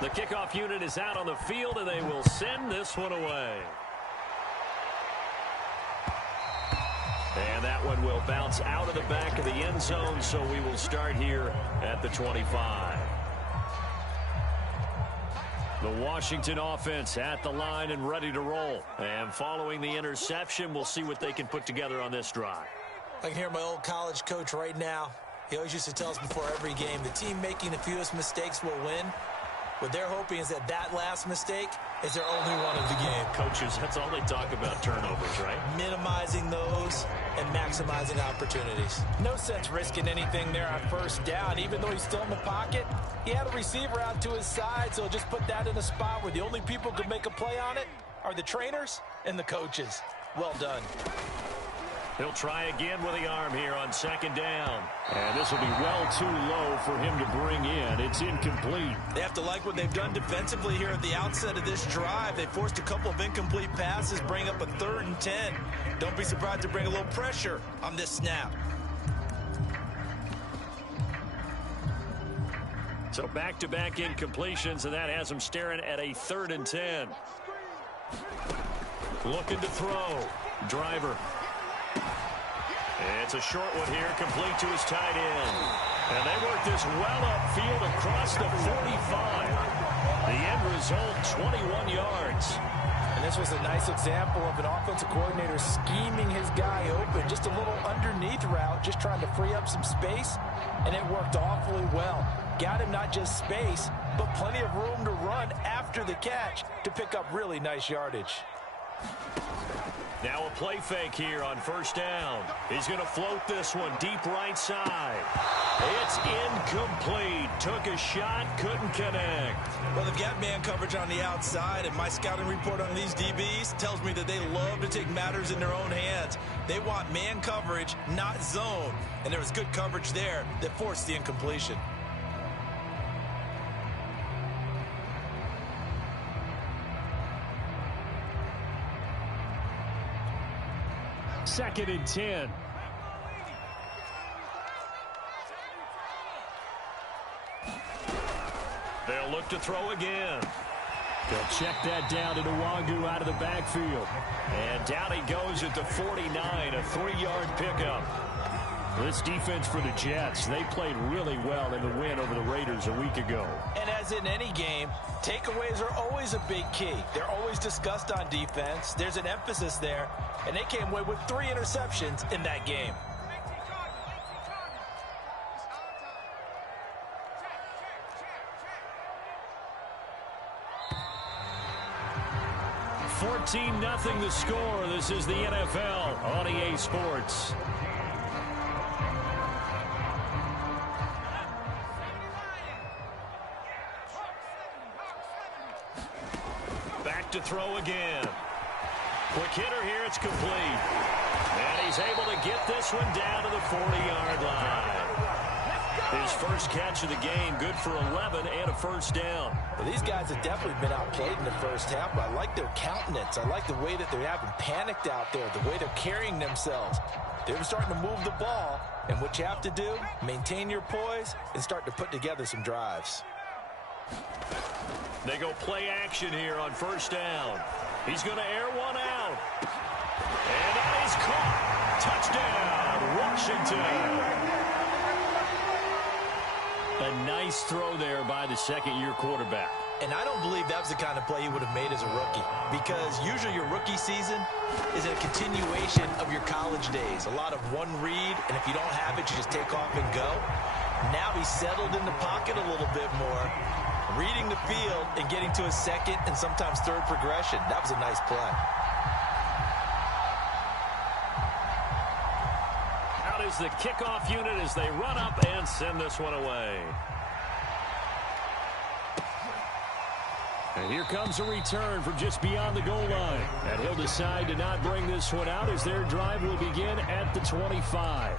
The kickoff unit is out on the field, and they will send this one away. And that one will bounce out of the back of the end zone, so we will start here at the 25. The Washington offense at the line and ready to roll. And following the interception, we'll see what they can put together on this drive. I can hear my old college coach right now. He always used to tell us before every game, the team making the fewest mistakes will win. What they're hoping is that last mistake is their only one of the game. Coaches, that's all they talk about, turnovers, right? Minimizing those and maximizing opportunities. No sense risking anything there on first down. Even though he's still in the pocket, he had a receiver out to his side, so just put that in a spot where the only people who can make a play on it are the trainers and the coaches. Well done. He'll try again with the arm here on second down. And this will be well too low for him to bring in. It's incomplete. They have to like what they've done defensively here at the outset of this drive. They forced a couple of incomplete passes, bring up a 3rd and 10. Don't be surprised to bring a little pressure on this snap. So back-to-back incompletions, and that has them staring at a 3rd and 10. Looking to throw. Driver. It's a short one here, complete to his tight end. And they work this well upfield across the 45. The end result, 21 yards. And this was a nice example of an offensive coordinator scheming his guy open. Just a little underneath route, just trying to free up some space. And it worked awfully well. Got him not just space, but plenty of room to run after the catch to pick up really nice yardage. Now a play fake here on first down. He's going to float this one deep right side. It's incomplete. Took a shot, couldn't connect. Well, they've got man coverage on the outside, and my scouting report on these DBs tells me that they love to take matters in their own hands. They want man coverage, not zone. And there was good coverage there that forced the incompletion. Second and 10. They'll look to throw again. They'll check that down to Nwangu out of the backfield. And down he goes at the 49, a 3-yard pickup. This defense for the Jets, they played really well in the win over the Raiders a week ago. And as in any game, takeaways are always a big key. They're always discussed on defense. There's an emphasis there. And they came away with 3 interceptions in that game. $14-0 the score. This is the NFL on EA Sports. Back to throw again. Quick hitter here, it's complete. And he's able to get this one down to the 40-yard line. His first catch of the game, good for 11 and a first down. Well, these guys have definitely been outplayed in the first half, but I like their countenance. I like the way that they're having panicked out there, the way they're carrying themselves. They're starting to move the ball, and what you have to do, maintain your poise and start to put together some drives. They go play action here on first down. He's going to air one out. And that is caught. Touchdown, Washington. A nice throw there by the second-year quarterback. And I don't believe that was the kind of play he would have made as a rookie, because usually your rookie season is a continuation of your college days. A lot of one read, and if you don't have it, you just take off and go. Now he's settled in the pocket a little bit more, reading the field and getting to a second and sometimes third progression. That was a nice play. Out is the kickoff unit as they run up and send this one away. And here comes a return from just beyond the goal line. And he'll decide to not bring this one out as their drive will begin at the 25.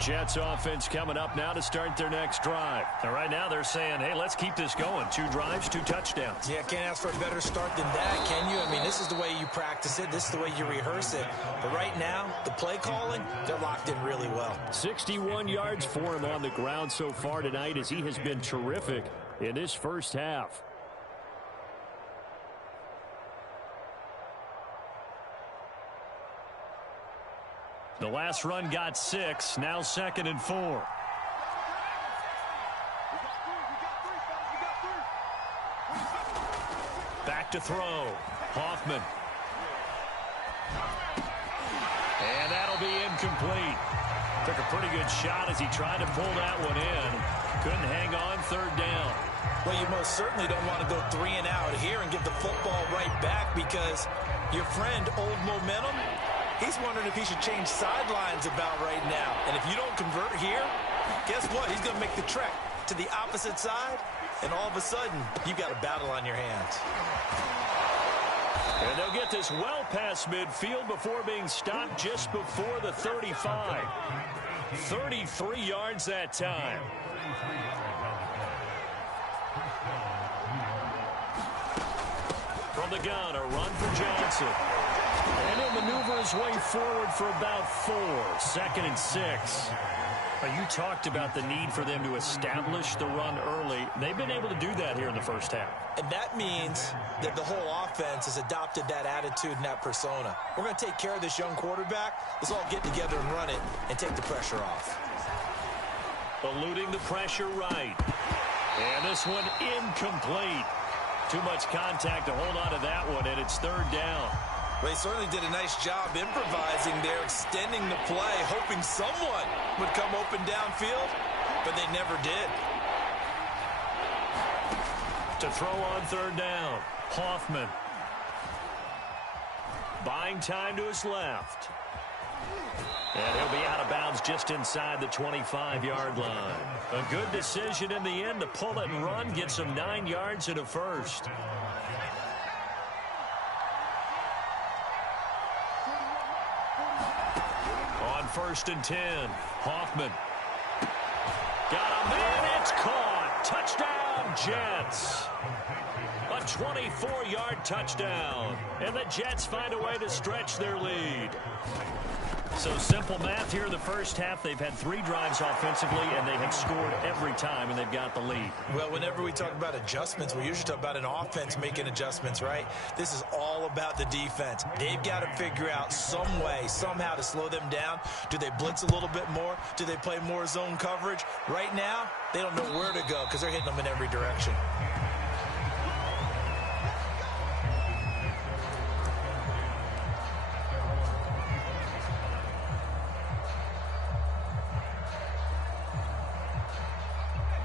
Jets offense coming up now to start their next drive. And right now they're saying, hey, let's keep this going. 2 drives, 2 touchdowns. Yeah, can't ask for a better start than that, can you? I mean, this is the way you practice it. This is the way you rehearse it. But right now, the play calling, they're locked in really well. 61 yards for him on the ground so far tonight as he has been terrific in this first half. The last run got 6, now 2nd and 4. Back to throw. Hoffman. And that'll be incomplete. Took a pretty good shot as he tried to pull that one in. Couldn't hang on 3rd down. Well, you most certainly don't want to go 3 and out here and give the football right back because your friend, Old Momentum, he's wondering if he should change sidelines about right now. And if you don't convert here, guess what? He's going to make the trek to the opposite side, and all of a sudden, you've got a battle on your hands. And they'll get this well past midfield before being stopped just before the 35. 33 yards that time. From the gun, a run for Johnson. And he'll maneuver his way forward for about 4. 2nd and 6. You talked about the need for them to establish the run early. They've been able to do that here in the first half. And that means that the whole offense has adopted that attitude and that persona. We're going to take care of this young quarterback. Let's all get together and run it and take the pressure off. Eluding the pressure right. And this one incomplete. Too much contact to hold on to that one, and it's 3rd down. Well, he certainly did a nice job improvising there, extending the play, hoping someone would come open downfield, but they never did. To throw on 3rd down, Hoffman. Buying time to his left. And he'll be out of bounds just inside the 25-yard line. A good decision in the end to pull it and run, get some 9 yards and a first. On 1st and 10, Hoffman. Got him, and it's caught. Touchdown, Jets. A 24-yard touchdown. And the Jets find a way to stretch their lead. So simple math here in the first half. They've had 3 drives offensively, and they have scored every time, and they've got the lead. Well, whenever we talk about adjustments, we usually talk about an offense making adjustments, right? This is all about the defense. They've got to figure out some way, somehow to slow them down. Do they blitz a little bit more? Do they play more zone coverage? Right now, they don't know where to go because they're hitting them in every direction.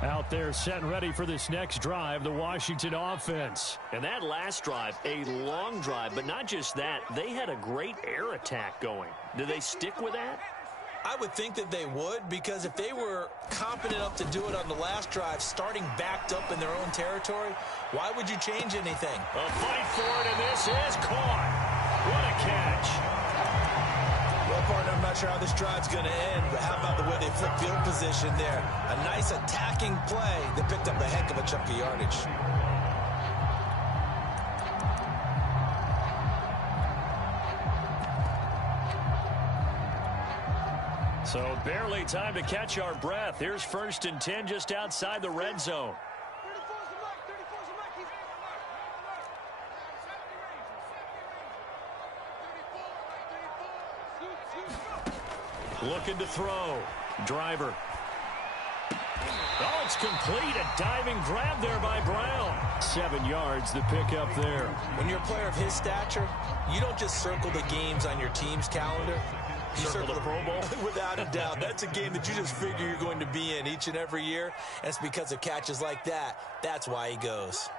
Out there set and ready for this next drive, the Washington offense. And that last drive, a long drive, but not just that, they had a great air attack going. Do they stick with that? I would think that they would, because if they were competent enough to do it on the last drive, starting backed up in their own territory, why would you change anything? A fight for it, and this is caught. What a catch. Well, partner, I'm not sure how this drive's going to end, but how about the way they flip field position there? A nice attacking play that picked up a heck of a chunk of yardage. So barely time to catch our breath. Here's 1st and 10 just outside the red zone. Looking to throw. Driver. Oh, it's complete. A diving grab there by Brown. 7 yards to pick up there. When you're a player of his stature, you don't just circle the games on your team's calendar. You circle the Pro Bowl. Without a doubt. That's a game that you just figure you're going to be in each and every year. And it's because of catches like that. That's why he goes.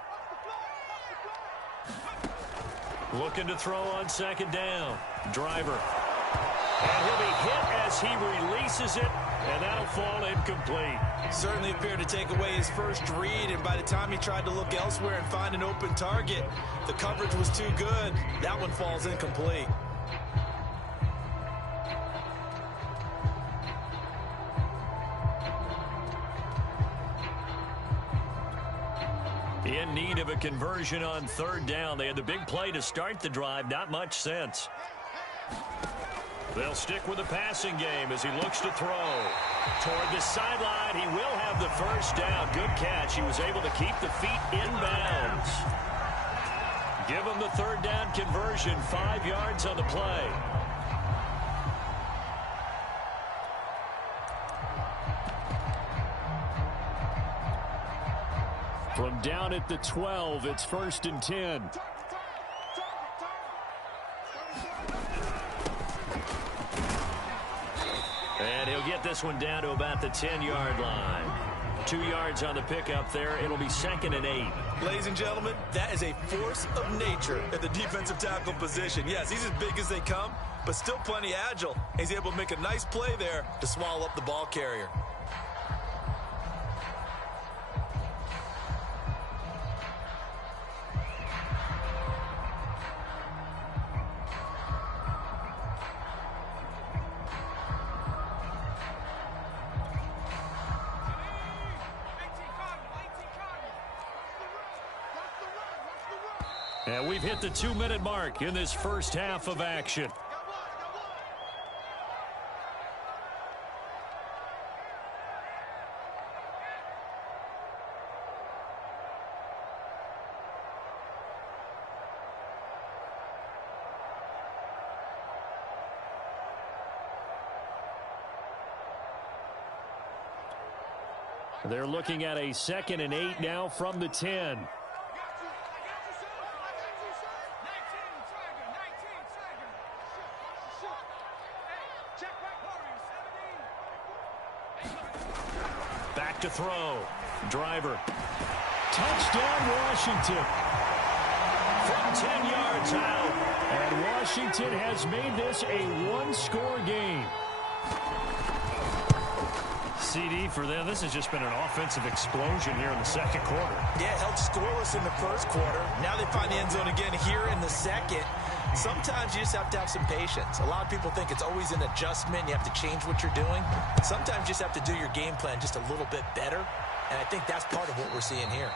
Looking to throw on 2nd down. Driver. And he'll be hit as he releases it, and that'll fall incomplete. Certainly appeared to take away his first read, and by the time he tried to look elsewhere and find an open target, the coverage was too good. That one falls incomplete. In need of a conversion on third down. They had the big play to start the drive. Not much sense. They'll stick with the passing game as he looks to throw. Toward the sideline, he will have the first down. Good catch. He was able to keep the feet in bounds. Give him the third down conversion. 5 yards on the play. From down at the 12, it's 1st and 10. And he'll get this one down to about the 10-yard line. 2 yards on the pickup there. It'll be 2nd and 8. Ladies and gentlemen, that is a force of nature at the defensive tackle position. Yes, he's as big as they come, but still plenty agile. He's able to make a nice play there to swallow up the ball carrier. And we've hit the 2-minute mark in this first half of action. They're looking at a 2nd and 8 now from the 10. Back to throw. Driver. Touchdown, Washington. From 10 yards out. And Washington has made this a one-score game. CD for them. This has just been an offensive explosion here in the second quarter. Yeah, held scoreless in the first quarter. Now they find the end zone again here in the second. Sometimes you just have to have some patience. A lot of people think it's always an adjustment. You have to change what you're doing. Sometimes you just have to do your game plan just a little bit better. And I think that's part of what we're seeing here.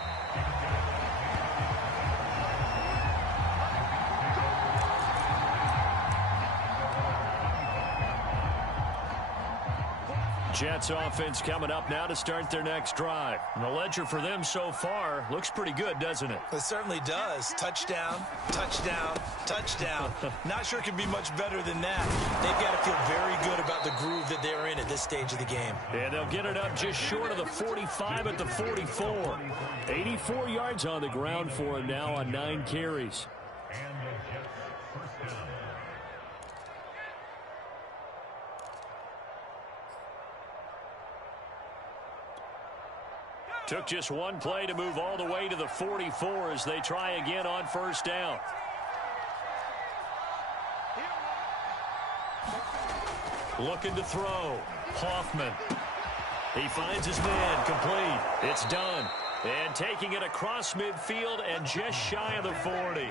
Jets offense coming up now to start their next drive. And the ledger for them so far looks pretty good, doesn't it? It certainly does. Touchdown, touchdown, touchdown. Not sure it could be much better than that. They've got to feel very good about the groove that they're in at this stage of the game. And they'll get it up just short of the 45 at the 44. 84 yards on the ground for him now on 9 carries. Took just one play to move all the way to the 44 as they try again on first down. Looking to throw. Hoffman. He finds his man. Complete. It's done. And taking it across midfield and just shy of the 40.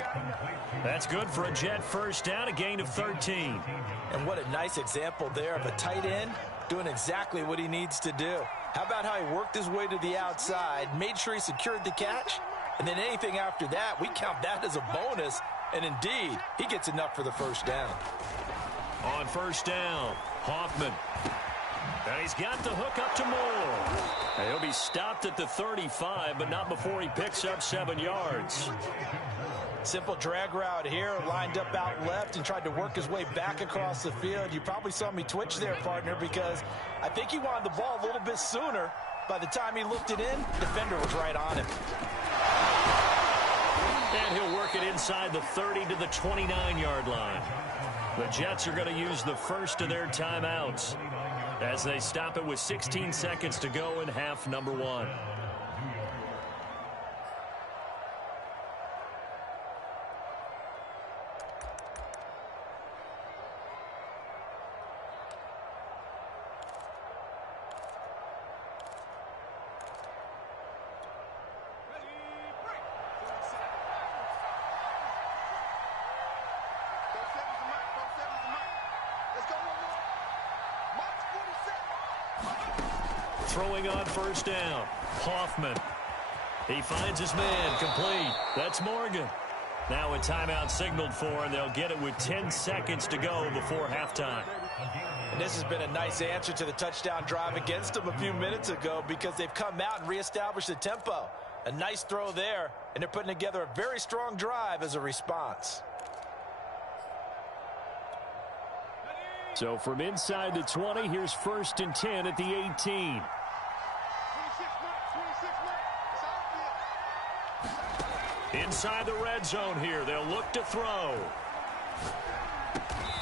That's good for a Jet first down, a gain of 13. And what a nice example there of a tight end doing exactly what he needs to do. How about how he worked his way to the outside, made sure he secured the catch, and then anything after that, we count that as a bonus. And indeed, he gets enough for the first down. On first down, Hoffman. And he's got the hook up to Moore. He'll be stopped at the 35, but not before he picks up 7 yards. Simple drag route here, lined up out left and tried to work his way back across the field. You probably saw me twitch there, partner, because I think he wanted the ball a little bit sooner. By the time he looked it in, defender was right on him. And he'll work it inside the 30 to the 29-yard line. The Jets are going to use the first of their timeouts as they stop it with 16 seconds to go in half number 1. Throwing on first down, Hoffman. He finds his man, complete. That's Morgan. Now a timeout signaled for, and they'll get it with 10 seconds to go before halftime. And this has been a nice answer to the touchdown drive against them a few minutes ago because they've come out and reestablished the tempo. A nice throw there, and they're putting together a very strong drive as a response. So from inside the 20, here's 1st and 10 at the 18. Inside the red zone here, they'll look to throw.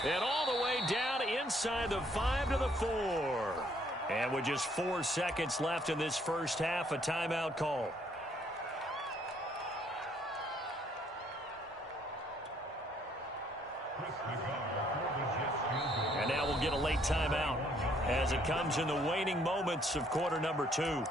And all the way down inside the 5 to the 4. And with just 4 seconds left in this first half, a timeout call. And now we'll get a late timeout as it comes in the waning moments of quarter number 2.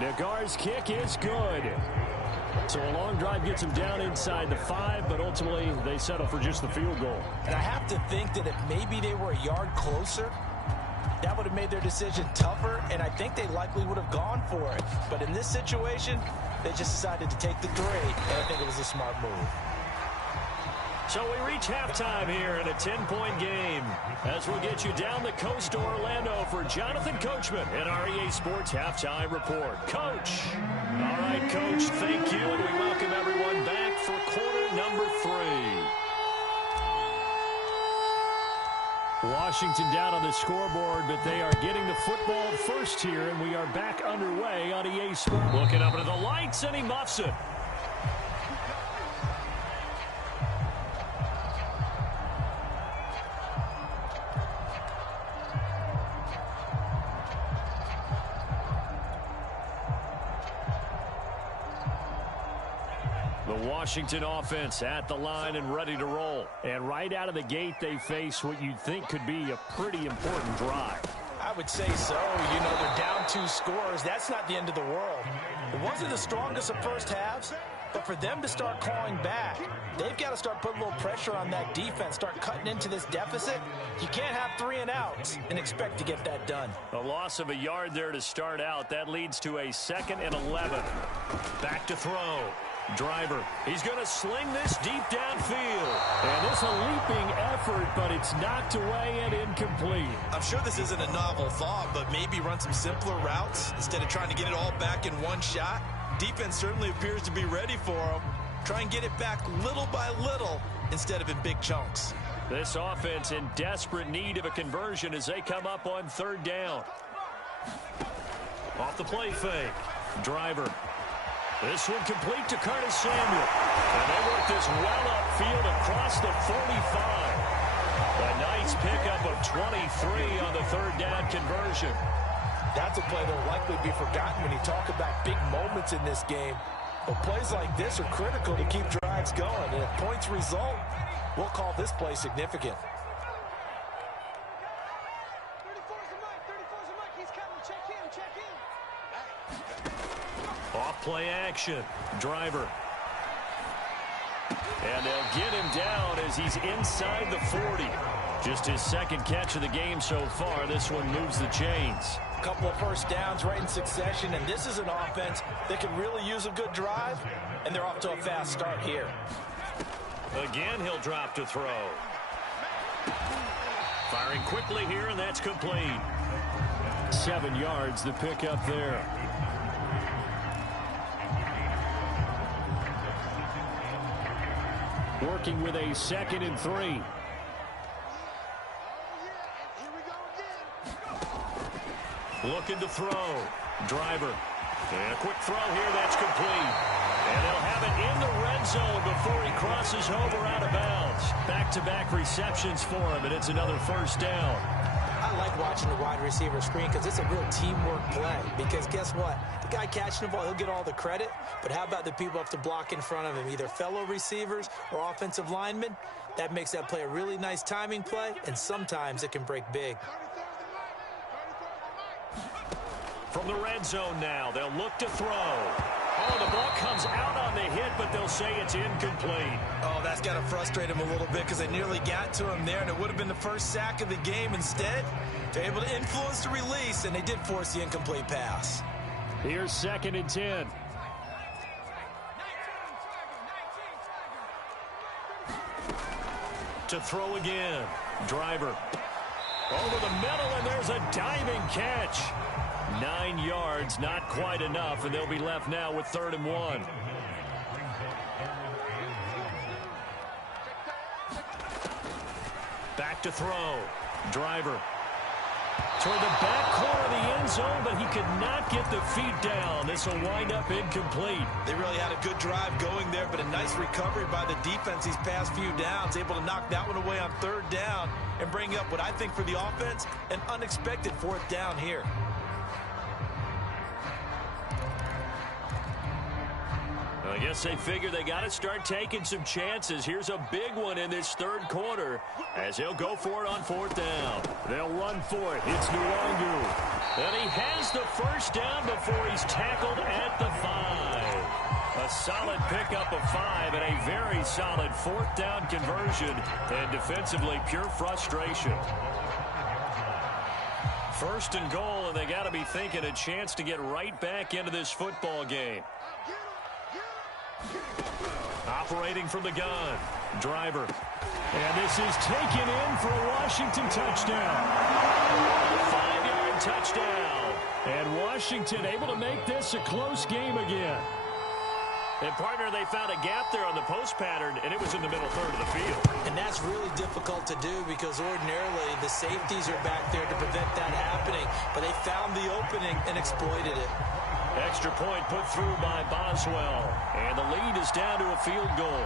Nagar's kick is good. So a long drive gets him down inside the 5, but ultimately they settle for just the field goal. And I have to think that if maybe they were a yard closer, that would have made their decision tougher, and I think they likely would have gone for it. But in this situation, they just decided to take the 3, and I think it was a smart move. So we reach halftime here in a 10-point game as we'll get you down the coast to Orlando for Jonathan Coachman in our EA Sports Halftime Report. Coach. All right, Coach, thank you, and we welcome everyone back for quarter number 3. Washington down on the scoreboard, but they are getting the football first here, and we are back underway on EA Sports. Looking up into the lights, and he muffs it. Washington offense at the line and ready to roll. And right out of the gate, they face what you'd think could be a pretty important drive. I would say so. You know, they're down 2 scores. That's not the end of the world. It wasn't the strongest of first halves, but for them to start clawing back, they've got to start putting a little pressure on that defense, start cutting into this deficit. You can't have 3 and outs and expect to get that done. A loss of a yard there to start out. That leads to a 2nd and 11. Back to throw. Driver, he's going to sling this deep downfield. And it's a leaping effort, but it's knocked away and incomplete. I'm sure this isn't a novel thought, but maybe run some simpler routes instead of trying to get it all back in one shot. Defense certainly appears to be ready for him. Try and get it back little by little instead of in big chunks. This offense in desperate need of a conversion as they come up on 3rd down. Off the play fake. Driver. This one complete to Curtis Samuel. And they work this well upfield across the 45. A nice pickup of 23 on the 3rd down conversion. That's a play that will likely be forgotten when you talk about big moments in this game. But plays like this are critical to keep drives going. And if points result, we'll call this play significant. 34's the mic. He's coming. Check in. Off play action. Driver. And they'll get him down as he's inside the 40. Just his 2nd catch of the game so far. This one moves the chains. A couple of first downs right in succession, and this is an offense that can really use a good drive, and they're off to a fast start here. Again, he'll drop to throw. Firing quickly here, and that's complete. 7 yards, the pickup there. Working with a 2nd and 3. Looking to throw. Driver. And a quick throw here, that's complete. And they'll have it in the red zone before he crosses over out of bounds. Back-to-back receptions for him, and it's another 1st down. I like watching the wide receiver screen because it's a real teamwork play. Because guess what? The guy catching the ball, he'll get all the credit. But how about the people up to block in front of him, either fellow receivers or offensive linemen? That makes that play a really nice timing play, and sometimes it can break big. From the red zone now, they'll look to throw. Oh, the ball comes out on the hit, but they'll say it's incomplete. Oh, that's got to frustrate him a little bit because they nearly got to him there, and it would have been the first sack of the game. Instead, they're able to influence the release, and they did force the incomplete pass. Here's 2nd and 10. To throw again. Driver. Over the middle, and there's a diving catch. 9 yards, not quite enough, and they'll be left now with 3rd and 1. Back to throw. Driver. Toward the back corner of the end zone, but he could not get the feet down. This will wind up incomplete. They really had a good drive going there, but a nice recovery by the defense these past few downs, able to knock that one away on 3rd down and bring up what I think for the offense, an unexpected 4th down here. I guess they figure they got to start taking some chances. Here's a big one in this 3rd quarter as he'll go for it on 4th down. They'll run for it. It's Nwangu. And he has the 1st down before he's tackled at the 5. A solid pickup of 5 and a very solid 4th down conversion. And defensively, pure frustration. 1st and goal, and they got to be thinking a chance to get right back into this football game. Operating from the gun. Driver. And this is taken in for a Washington touchdown. 5-yard touchdown. And Washington able to make this a close game again. And, partner, they found a gap there on the post pattern, and it was in the middle 3rd of the field. And that's really difficult to do because ordinarily the safeties are back there to prevent that happening. But they found the opening and exploited it. Extra point put through by Boswell. And the lead is down to a field goal.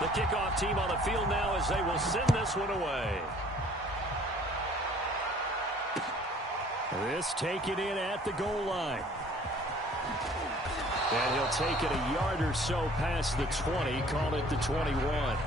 The kickoff team on the field now as they will send this one away. This taken in at the goal line. And he'll take it a yard or so past the 20, call it the 21.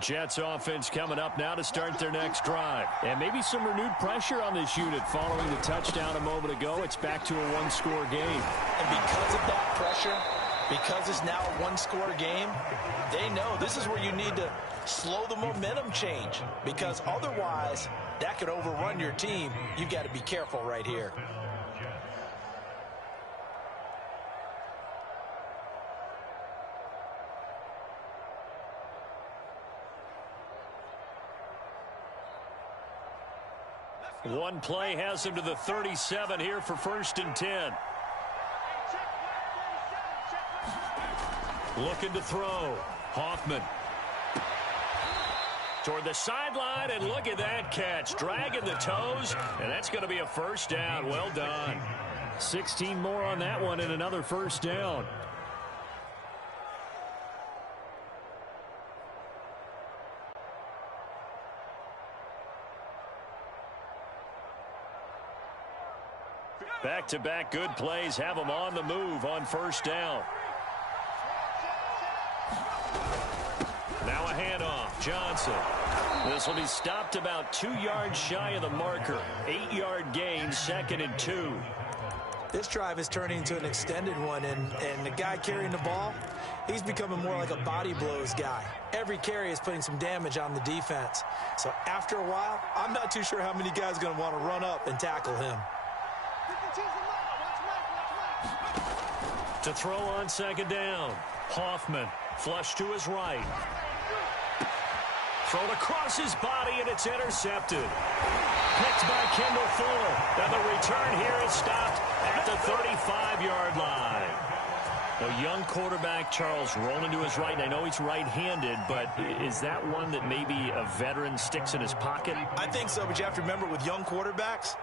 Jets offense coming up now to start their next drive. And maybe some renewed pressure on this unit following the touchdown a moment ago. It's back to a one-score game. And because of that pressure, because it's now a one-score game, they know this is where you need to slow the momentum change. Because otherwise, that could overrun your team. You've got to be careful right here. One play has him to the 37 here for 1st and 10. Looking to throw. Hoffman. Toward the sideline, and look at that catch. Dragging the toes, and that's going to be a 1st down. Well done. 16 more on that one and another 1st down. Back-to-back good plays have them on the move on 1st down. Now a handoff. Johnson. This will be stopped about 2 yards shy of the marker. 8-yard gain, 2nd and 2. This drive is turning into an extended one, and the guy carrying the ball, he's becoming more like a body blows guy. Every carry is putting some damage on the defense. So after a while, I'm not too sure how many guys are going to want to run up and tackle him. To throw on 2nd down. Hoffman. Flush to his right. Thrown across his body, and it's intercepted. Picked by Kendall Fuller. And the return here is stopped at the 35-yard line. A young quarterback, Charles, rolling to his right. And I know he's right-handed, but is that one that maybe a veteran sticks in his pocket? I think so, but you have to remember with young quarterbacks,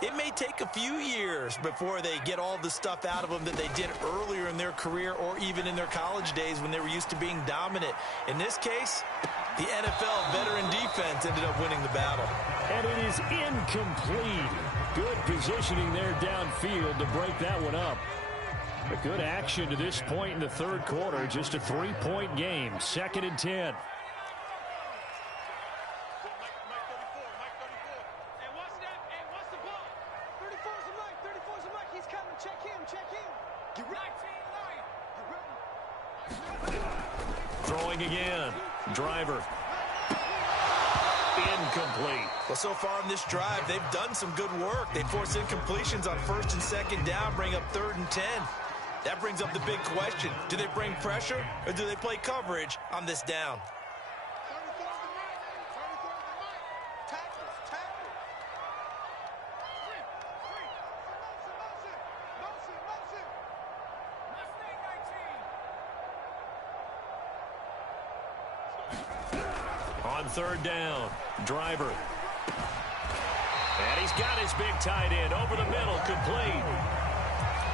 it may take a few years before they get all the stuff out of them that they did earlier in their career or even in their college days when they were used to being dominant. In this case, the NFL veteran defense ended up winning the battle. And it is incomplete. Good positioning there downfield to break that one up. A good action to this point in the third quarter. Just a 3-point game. 2nd and 10. Throwing again. Driver. Incomplete. Well, so far in this drive, they've done some good work. They force incompletions on 1st and 2nd down, bring up 3rd and 10. That brings up the big question. Do they bring pressure or do they play coverage on this down? On 3rd down, Driver. And he's got his big tight end over the middle, complete.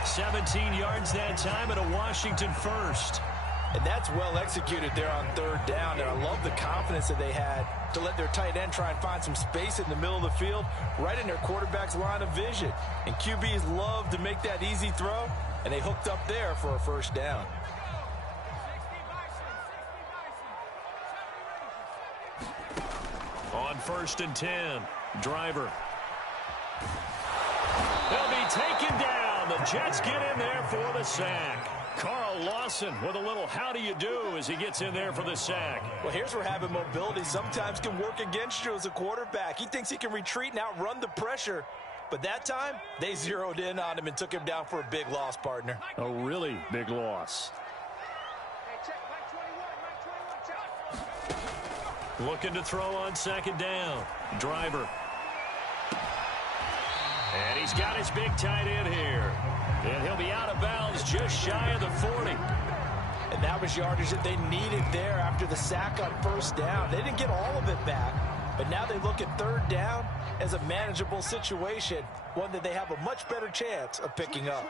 17 yards that time and a Washington first. And that's well executed there on 3rd down. And I love the confidence that they had to let their tight end try and find some space in the middle of the field, right in their quarterback's line of vision. And QBs love to make that easy throw, and they hooked up there for a 1st down. On 1st and 10, Driver. They'll be taken down. The Jets get in there for the sack. Carl Lawson with a little how do you do as he gets in there for the sack. Well, here's where having mobility sometimes can work against you as a quarterback. He thinks he can retreat and outrun the pressure. But that time, they zeroed in on him and took him down for a big loss, partner. A really big loss. Looking to throw on 2nd down. Driver. And he's got his big tight end here. And he'll be out of bounds just shy of the 40. And that was yardage that they needed there after the sack on 1st down. They didn't get all of it back, but now they look at 3rd down as a manageable situation, one that they have a much better chance of picking up.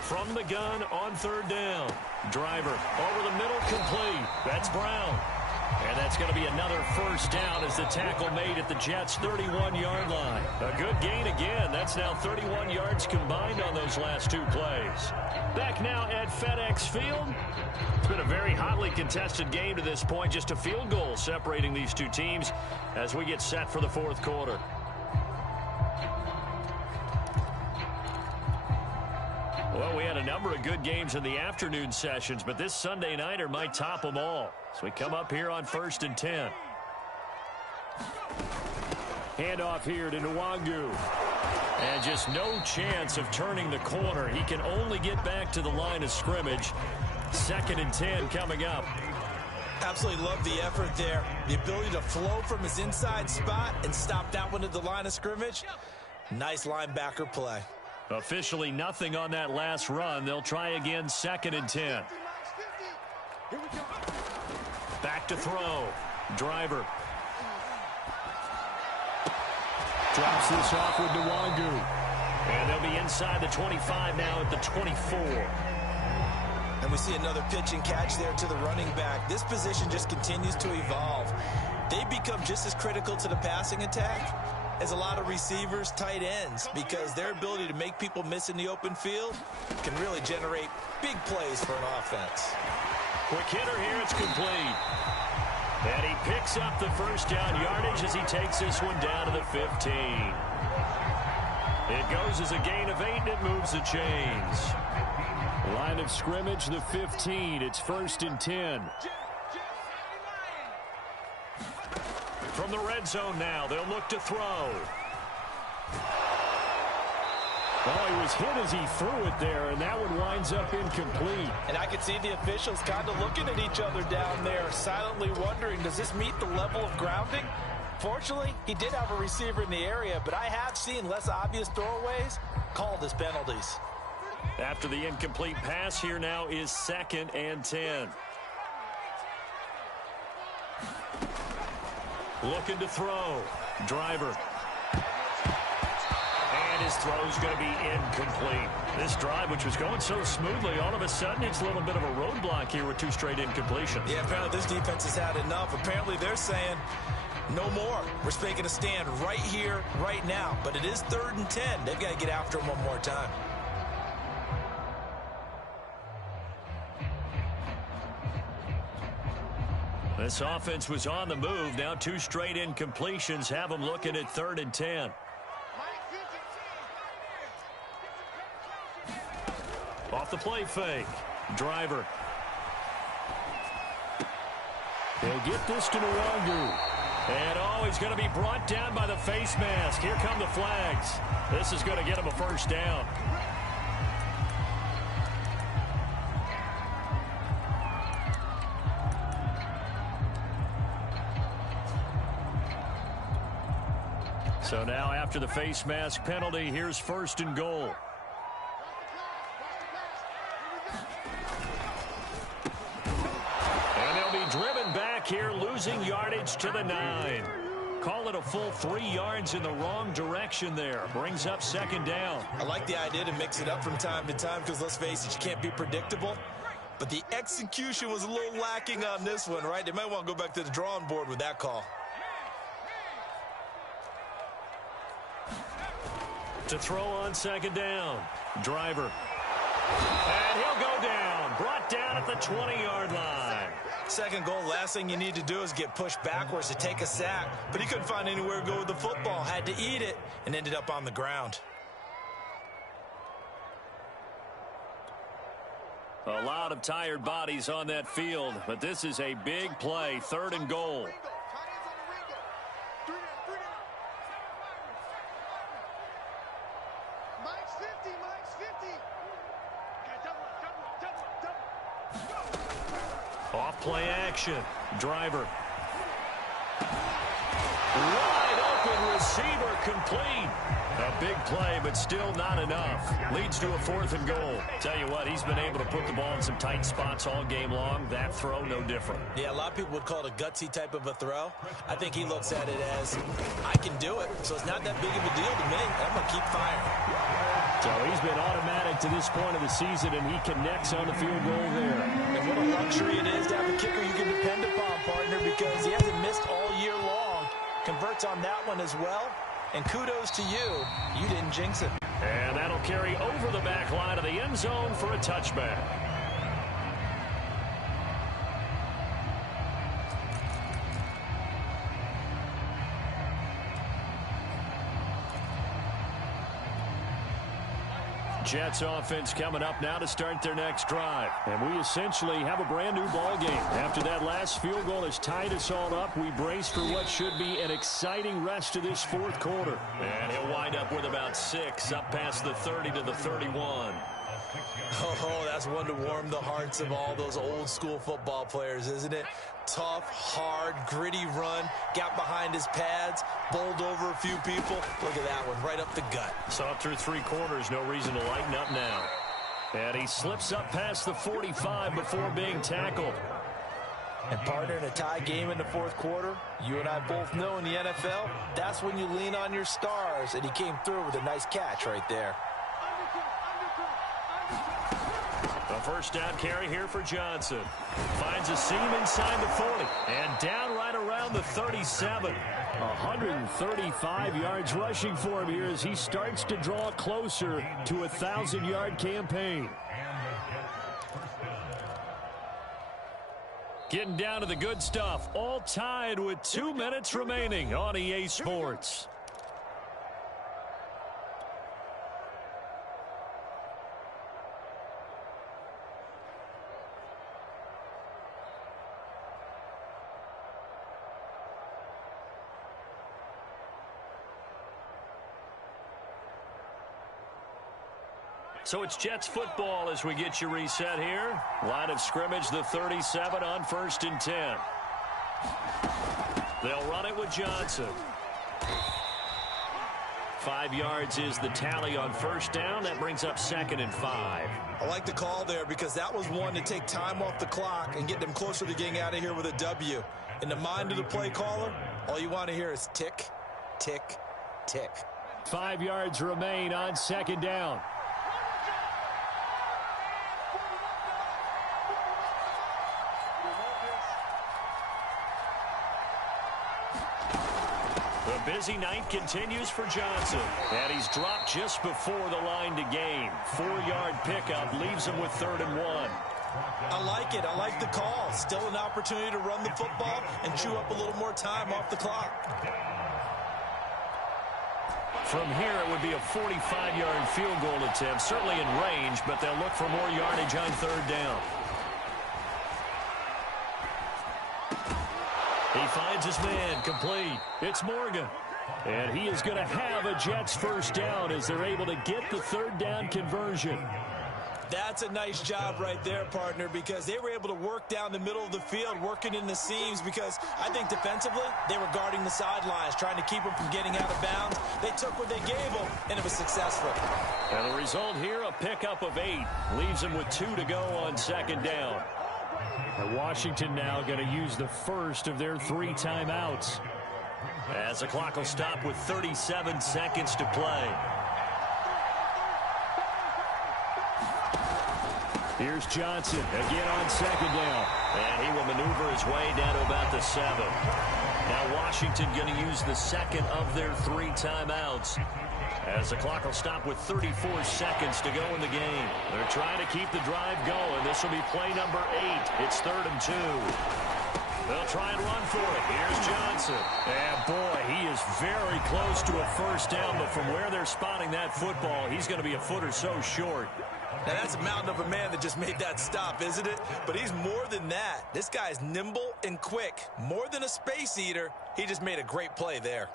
From the gun on 3rd down. Driver over the middle, complete. That's Brown. And that's going to be another 1st down as the tackle made at the Jets' 31-yard line. A good gain again. That's now 31 yards combined on those last 2 plays. Back now at FedEx Field. It's been a very hotly contested game to this point. Just a field goal separating these two teams as we get set for the 4th quarter. Well, we had a number of good games in the afternoon sessions, but this Sunday nighter might top them all. So we come up here on 1st and 10. Handoff here to Nwangu. And just no chance of turning the corner. He can only get back to the line of scrimmage. 2nd and 10 coming up. Absolutely love the effort there. The ability to flow from his inside spot and stop that one at the line of scrimmage. Nice linebacker play. Officially nothing on that last run. They'll try again, 2nd and 10. Back to throw. Driver. Drops this off with Nwangu. And they'll be inside the 25 now at the 24. And we see another pitch and catch there to the running back. This position just continues to evolve. They become just as critical to the passing attack as a lot of receivers, tight ends, because their ability to make people miss in the open field can really generate big plays for an offense. Quick hitter here, it's complete. And he picks up the 1st down yardage as he takes this one down to the 15. It goes as a gain of 8, and it moves the chains. Line of scrimmage, the 15. It's 1st and 10. From the red zone now, they'll look to throw. Oh, he was hit as he threw it there, and that one winds up incomplete. And I could see the officials kind of looking at each other down there, silently wondering, does this meet the level of grounding? Fortunately, he did have a receiver in the area, but I have seen less obvious throwaways called as penalties. After the incomplete pass, here now is 2nd and 10. Looking to throw. Driver. And his throw's going to be incomplete. This drive, which was going so smoothly, all of a sudden it's a little bit of a roadblock here with 2 straight incompletions. Yeah, apparently this defense has had enough. Apparently they're saying, no more. We're making a stand right here, right now. But it is 3rd and 10. They've got to get after him one more time. This offense was on the move. Now 2 straight incompletions have them looking at 3rd and 10. Off the play fake. Driver. He'll get this to Nwangu. And, he's going to be brought down by the face mask. Here come the flags. This is going to get him a first down. So now after the face mask penalty, here's 1st and goal. Driven back here, losing yardage to the 9. Call it a full 3 yards in the wrong direction there. Brings up 2nd down. I like the idea to mix it up from time to time because, let's face it, you can't be predictable. But the execution was a little lacking on this one, right? They might want to go back to the drawing board with that call. To throw on 2nd down. Driver. And he'll go down. Brought down at the 20-yard line. 2nd goal, last thing you need to do is get pushed backwards to take a sack. But he couldn't find anywhere to go with the football. Had to eat it and ended up on the ground. A lot of tired bodies on that field, but this is a big play. 3rd and goal. Off play action. Driver. Wide open receiver complete. A big play, but still not enough. Leads to a 4th and goal. Tell you what, he's been able to put the ball in some tight spots all game long. That throw, no different. Yeah, a lot of people would call it a gutsy type of a throw. I think he looks at it as, I can do it, so it's not that big of a deal to me. I'm going to keep firing. So he's been automatic to this point of the season, and he connects on the field goal there. And what a luxury it is to have a kicker you can depend upon, partner, because he hasn't missed all year long. Converts on that one as well. And kudos to you. You didn't jinx it. And that'll carry over the back line of the end zone for a touchback. Jets offense coming up now to start their next drive. And we essentially have a brand new ball game. After that last field goal has tied us all up, we brace for what should be an exciting rest of this 4th quarter. And he'll wind up with about 6 up past the 30 to the 31. Oh, that's one to warm the hearts of all those old school football players, isn't it? Tough, hard, gritty run, got behind his pads, bowled over a few people. Look at that one, right up the gut. So up through 3 quarters, no reason to lighten up now. And he slips up past the 45 before being tackled. And partner, in a tie game in the 4th quarter, you and I both know in the NFL, that's when you lean on your stars. And he came through with a nice catch right there. A first down carry here for Johnson. Finds a seam inside the 40. And down right around the 37. 135 yards rushing for him here as he starts to draw closer to a 1,000-yard campaign. Getting down to the good stuff. All tied with 2 minutes remaining on EA Sports. So it's Jets football as we get you reset here. Line of scrimmage, the 37 on 1st and 10. They'll run it with Johnson. 5 yards is the tally on first down. That brings up 2nd and 5. I like the call there because that was one to take time off the clock and get them closer to getting out of here with a W. In the mind of the play caller, all you want to hear is tick, tick, tick. 5 yards remain on 2nd down. The busy night continues for Johnson. And he's dropped just before the line to gain. 4-yard pickup leaves him with 3rd and 1. I like it. I like the call. Still an opportunity to run the football and chew up a little more time off the clock. From here, it would be a 45-yard field goal attempt. Certainly in range, but they'll look for more yardage on 3rd down. He finds his man, complete. It's Morgan. And he is going to have a Jets first down as they're able to get the 3rd down conversion. That's a nice job right there, partner, because they were able to work down the middle of the field, working in the seams, because I think defensively they were guarding the sidelines, trying to keep them from getting out of bounds. They took what they gave them, and it was successful. And the result here, a pickup of 8. Leaves them with 2 to go on 2nd down. And Washington now going to use the first of their 3 timeouts. As the clock will stop with 37 seconds to play. Here's Johnson again on 2nd down. And he will maneuver his way down to about the 7. Now Washington going to use the 2nd of their 3 timeouts. As the clock will stop with 34 seconds to go in the game. They're trying to keep the drive going. This will be play number 8. It's 3rd and 2. They'll try and run for it. Here's Johnson. And boy, he is very close to a first down, but from where they're spotting that football, he's going to be a foot or so short. Now, that's a mountain of a man that just made that stop, isn't it? But he's more than that. This guy's nimble and quick. More than a space eater, he just made a great play there.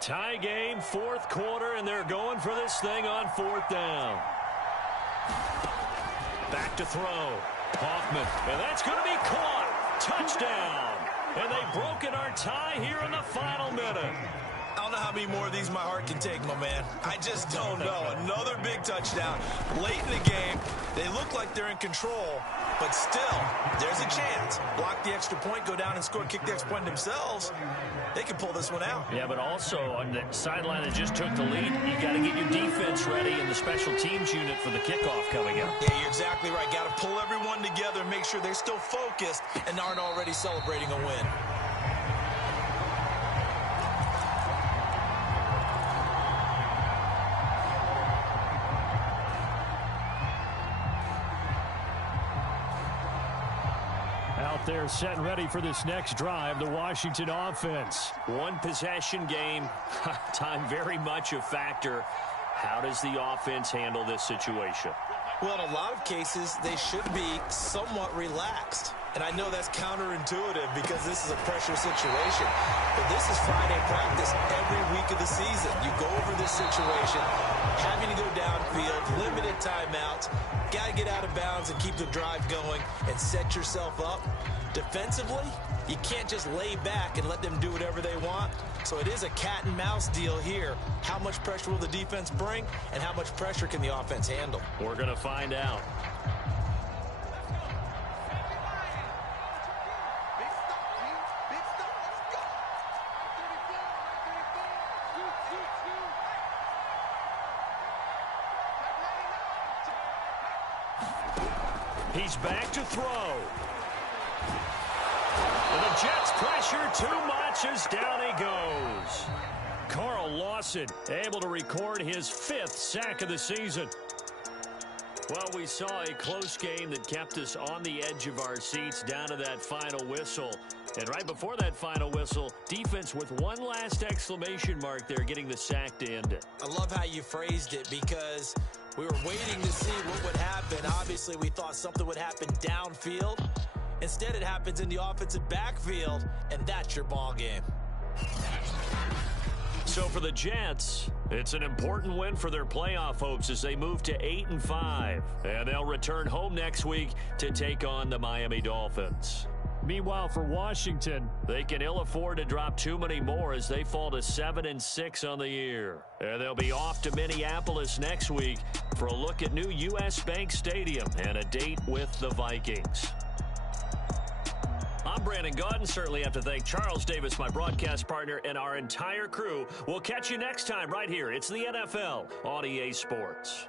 Tie game, 4th quarter, and they're going for this thing on 4th down. Back to throw. Hoffman, and that's going to be caught. Touchdown. And they've broken our tie here in the final minute. I don't know how many more of these my heart can take, my man. I just don't know. Another big touchdown. Late in the game, they look like they're in control, but still, there's a chance. Block the extra point, go down and score, kick the extra point themselves. They can pull this one out. Yeah, but also on the sideline that just took the lead, you got to get your defense ready and the special teams unit for the kickoff coming up. Yeah, you're exactly right. Got to pull everyone together and make sure they're still focused and aren't already celebrating a win. Out there set and ready for this next drive, the Washington offense. One possession game, time very much a factor. How does the offense handle this situation? Well, in a lot of cases, they should be somewhat relaxed. And I know that's counterintuitive because this is a pressure situation. But this is Friday practice every week of the season. You go over this situation, having to go downfield, limited timeouts, got to get out of bounds and keep the drive going and set yourself up. Defensively, you can't just lay back and let them do whatever they want. So it is a cat and mouse deal here. How much pressure will the defense bring and how much pressure can the offense handle? We're going to find out. He's back to throw. And the Jets pressure too much as down he goes. Carl Lawson able to record his 5th sack of the season. Well, we saw a close game that kept us on the edge of our seats down to that final whistle. And right before that final whistle, defense with one last exclamation mark there, getting the sack to end it. I love how you phrased it because we were waiting to see what would happen. Obviously, we thought something would happen downfield. Instead, it happens in the offensive backfield, and that's your ball game. So for the Jets, it's an important win for their playoff hopes as they move to 8-5. And they'll return home next week to take on the Miami Dolphins. Meanwhile, for Washington, they can ill afford to drop too many more as they fall to 7-6 on the year. And they'll be off to Minneapolis next week for a look at new U.S. Bank Stadium and a date with the Vikings. I'm Brandon Gaudin. Certainly have to thank Charles Davis, my broadcast partner, and our entire crew. We'll catch you next time right here. It's the NFL on EA Sports.